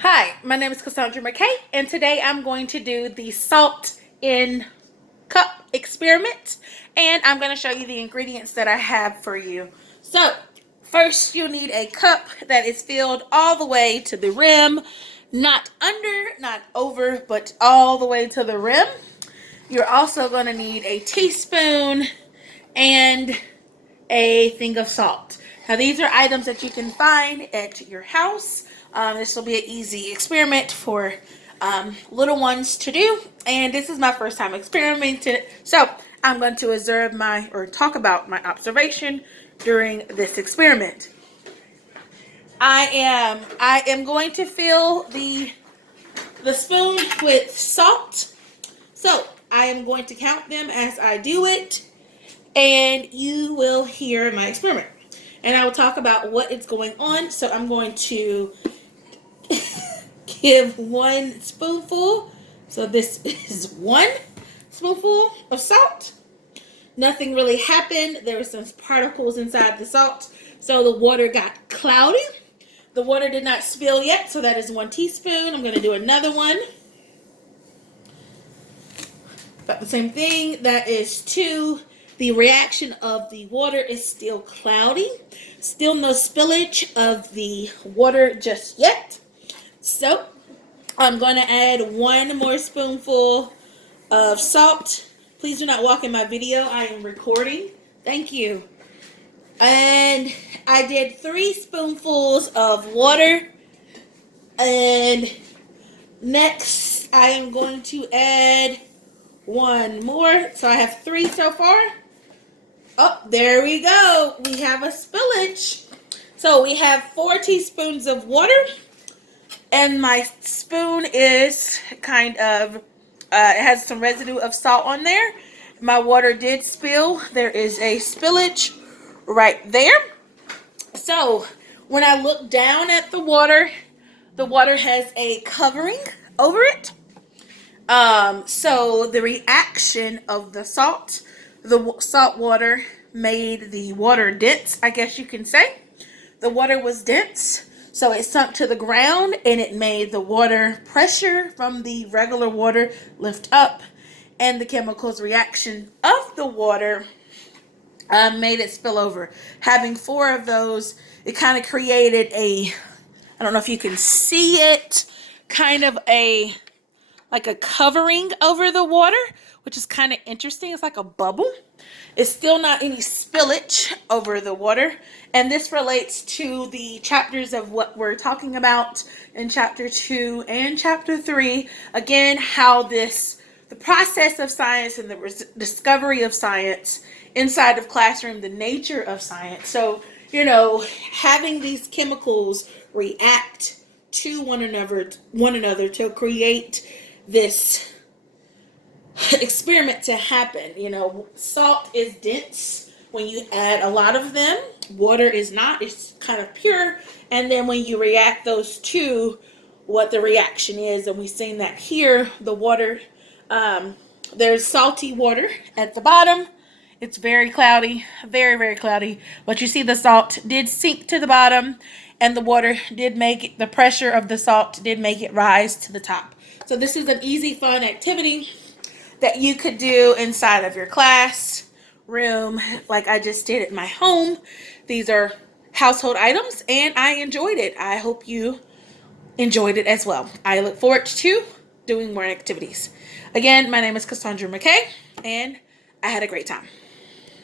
Hi, my name is Cassandra McKay, and today I'm going to do the salt in cup experiment, and I'm going to show you the ingredients that I have for you. So, first you'll need a cup that is filled all the way to the rim, not under, not over, but all the way to the rim. You're also going to need a teaspoon and a thing of salt. Now these are items that you can find at your house. This will be an easy experiment for little ones to do. And this is my first time experimenting. So I'm going to talk about my observation during this experiment. I am going to fill the spoon with salt. So I am going to count them as I do it, and you will hear my experiment. And I will talk about what is going on. So I'm going to give one spoonful. So this is one spoonful of salt. Nothing really happened. There were some particles inside the salt. So the water got cloudy. The water did not spill yet. So that is 1 teaspoon. I'm going to do another one. About the same thing. That is 2. The reaction of the water is still cloudy. Still no spillage of the water just yet. So I'm going to add 1 more spoonful of salt. Please do not walk in my video. I am recording. Thank you. And I did 3 spoonfuls of water. And next I am going to add 1 more. So I have 3 so far. Oh, there we go. We have a spillage. So we have 4 teaspoons of water. And my spoon is kind of, it has some residue of salt on there. My water did spill. There is a spillage right there. So when I look down at the water has a covering over it. So the reaction of the salt water made the water dense, I guess you can say. The water was dense, so it sunk to the ground, and it made the water pressure from the regular water lift up, and the chemicals reaction of the water made it spill over. Having 4 of those, it kind of created I don't know if you can see it, kind of like a covering over the water, which is kind of interesting. It's like a bubble. It's still not any spillage over the water. And this relates to the chapters of what we're talking about in chapter 2 and chapter 3. Again, how the process of science and the discovery of science inside of classroom, the nature of science. So, having these chemicals react to one another to create this experiment to happen. Salt is dense when you add a lot of them. Water is not. It's kind of pure. And then when you react those two, what the reaction is, and we've seen that here, the water, there's salty water at the bottom. It's very cloudy, very, very cloudy. But you see the salt did sink to the bottom, and the water did the pressure of the salt did make it rise to the top. So this is an easy, fun activity that you could do inside of your class room, like I just did at my home. These are household items, and I enjoyed it. I hope you enjoyed it as well. I look forward to doing more activities. Again, my name is Cassandra McKay, and I had a great time.